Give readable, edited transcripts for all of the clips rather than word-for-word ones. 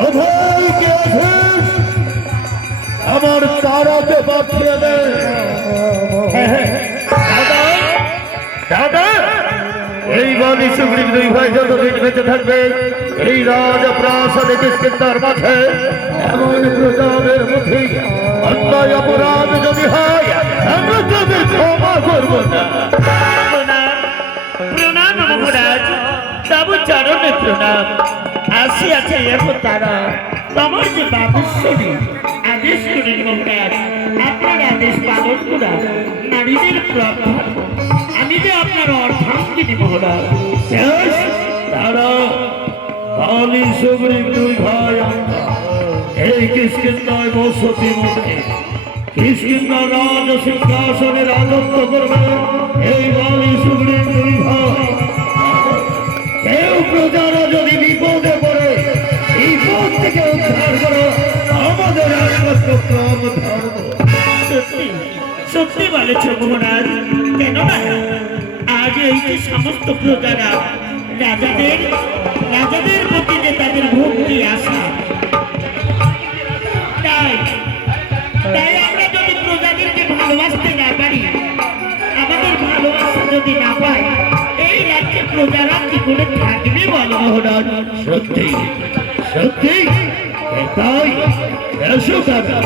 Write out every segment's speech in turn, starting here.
কোথায় কে আছিস? আমার তারাকে পাঠিয়ে দে। দাদা দাদা, এই বালি সুগ্রীব দুই ভাই যতদিন বেঁচে থাকবে এই রাজ প্রাসাদে কিষ্কিন্ধার মাঠে এমন প্রজাদের মধ্যে অন্যায় অপরাধ যদি হয় আমরা তাদের ক্ষমা করব না। প্রণাম মহারাজ, তবু চরণে প্রণাম। আসিয়াছে এখন তারা তোমার যে বাবুশ্বরী আদেশ করেন মহারাজ, আপনার আদেশ পালন করা নারীদের প্রধান। আমি যে আপনার অর্ধাঙ্গিনী মহারাজ। তারা বালি সুগ্রীব দুই ভাই আমরা এই কিষ্কিন্ধায় বসতি মধ্যে কিষ্কিন্ধার রাজ সিংহাসনে রাজত্ব করবে এই বালি সুগ্রীব দুই ভাই। কেউ প্রজারা যদি বিপদে পড়ে বিপদ থেকে উদ্ধার করো আমাদের একমাত্র ক্রম ধর্ম। সত্যি সত্যি বলেছ মহারাজ, কেননা আজ এই যে সমস্ত প্রজারা রাজাদের প্রতি যে তাদের ভক্তি আসা, তাই তাই আমরা যদি প্রজাদেরকে ভালোবাসতে না পারি, আমাদের ভালোবাসা যদি না পাই, এই রাজ্যে প্রজারা কি করে থাকবে বলো মহারাজ? সত্যি সত্যি তাই এসো দাদা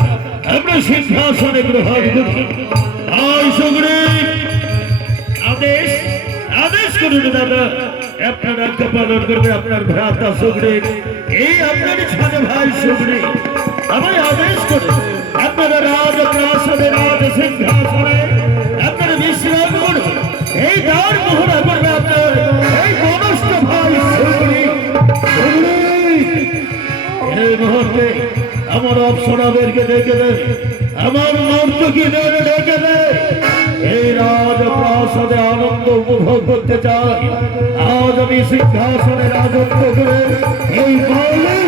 আমরা সিংহাসনে গ্রহণ করি। আয় সুগ্রীব, আদেশ আদেশ করুন দাদা। আপনার আজ্ঞা পালন করবে আপনার ভ্রাতা সুগ্রীব, এই আপনার ছোট ভাই সুগ্রীব। আমায় আদেশ করুন আপনারা রাজ প্রাসাদে রাজ সিংহাসনে আপনারা বিশ্রাম করুন। এই দ্বার মোহরা করবে আপনার এই কনিষ্ঠ ভাই সুগ্রীব। এই মুহূর্তে আমার অপ্সরাদেরকে ডেকে দে, আমার নর্তকীদের ডেকে দে। এই রাজ প্রাসাদে আনন্দ উপভোগ করতে চাই। আজ আমি সিংহাসনে রাজত্ব করে এই বালি,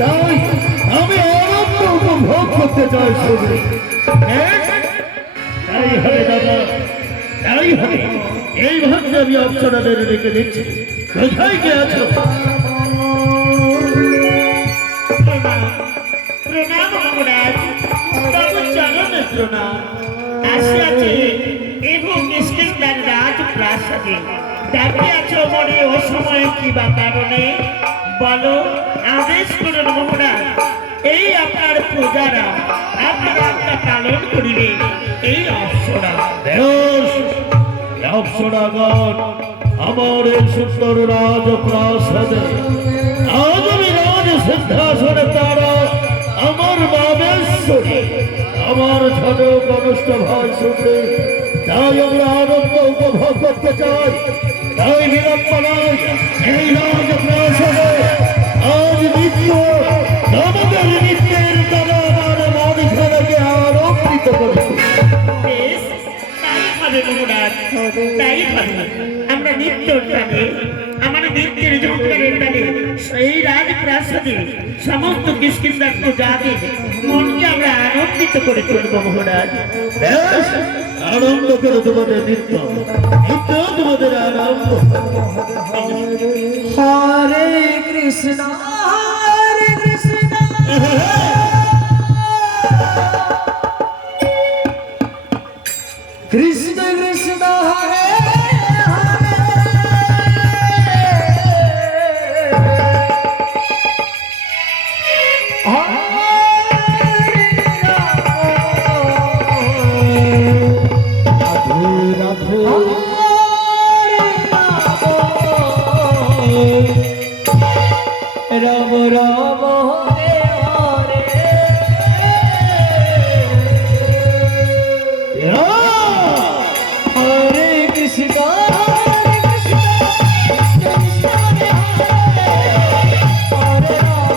তাই আমি আনন্দ উপভোগ করতে চাই সুগ্রীব। তাই হবে দাদা, তাই হবে। এই মুহূর্তে আমি অপ্সরাদের ডেকে দিচ্ছি। কোথায় কে আছো? প্রণাম মহারাজ, তবু চরণে প্রণাম। আসিয়াছে এবং কিষ্কিন্ধার রাজ প্রাসাদে দেখে আছো মনে অসময়ে কি বা কারণে বলো, আদেশ করুন মহারাজ। এই আপনার প্রজারা আপনার আজ্ঞা পালন করিবে। এই অপ্সরা অপ্সরাগণ আমার এই সুন্দর রাজ প্রাসাদে আজ আমি রাজ সিংহাসনে তারা আমার বাবেশ্বরী আমার ছোট কনিষ্ঠ ভাই সুগ্রীব, তাই আমরা আনন্দ উপভোগ করতে চাই। তাই বিলম্ব নয়, এই রাজ প্রাসাদে আজ নিত্য আমাদের নিত্যের দ্বারা আমার মাঝখানে আনন্দিত করবে। বেশ, তাই হবে মহারাজ, তাই হবে। আমরা নিত্যর টানে, আমার নিত্যের ঝঙ্কারের টানে সেই রাজপ্রাসাদে সমস্ত কিষ্কিন্ধার প্রজাদের মনকে আমরা আনন্দিত করে তুলব মহারাজ। বেশ, আনন্দ করে তোমাদের নিত্য নিত্য তোমাদের আনন্দ। হরে কৃষ্ণ হরে কৃষ্ণ কৃষ্ণ কৃষ্ণ হরে রাম রাম হরে হরে হরে কৃষ্ণ হরে কৃষ্ণ কৃষ্ণ কৃষ্ণ হরে হরে হরে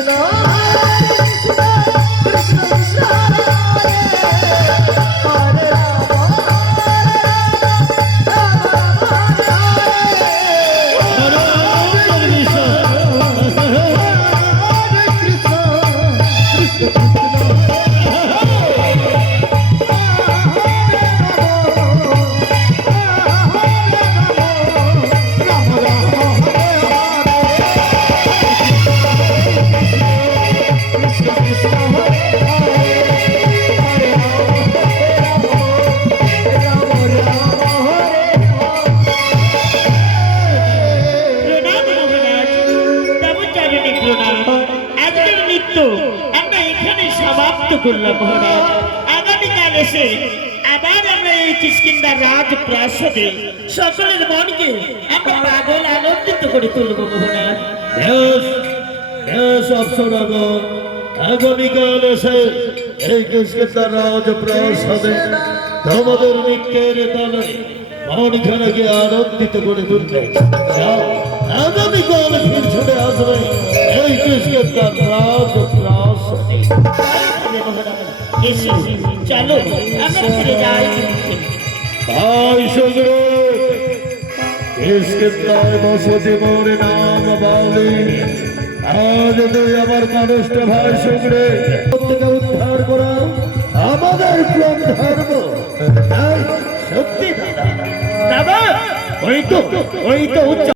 কৃষ্ণ কৃষ্ণ কৃষ্ণ কৃষ্ণ হরে রাম প্রণাম মহারাজ, তব চরণে প্রণাম। আজকের নৃত্য আমরা এখানে সমাপ্ত করলাম মহারাজ। আগামীকাল এসে আবার আমরা এই কিষ্কিন্ধার রাজপ্রাসাদে সকলের মনকে আমরা পাগল আনন্দিত করে তুলব মহারাজ। বেশ বেশ অপ্সরাগণ, আগামীকাল এসে এই কিষ্কিন্ধার রাজপ্রাসাদে তোমাদের নিত্যের তালে মনখানাকে আনন্দিত করে তুলবে। যাও, আগামীকাল ফির ছুটে আসবে এই কিষ্কিন্ধার রাজপ্রাসাদে। তাহলে মহারাজ, এসো, চলো আমরা ফিরে যাই। ভাই সুগ্রীব, কিষ্কিন্ধায় বসতি মোর নাম বাউলি। আজ তুই আমার কনিষ্ঠ ভাই সুগ্রীব থেকে উদ্ধার করা আমাদের প্রাণ ধর্ম। তাই সত্যি দাদা, বাবা, ওই তো উচ্চ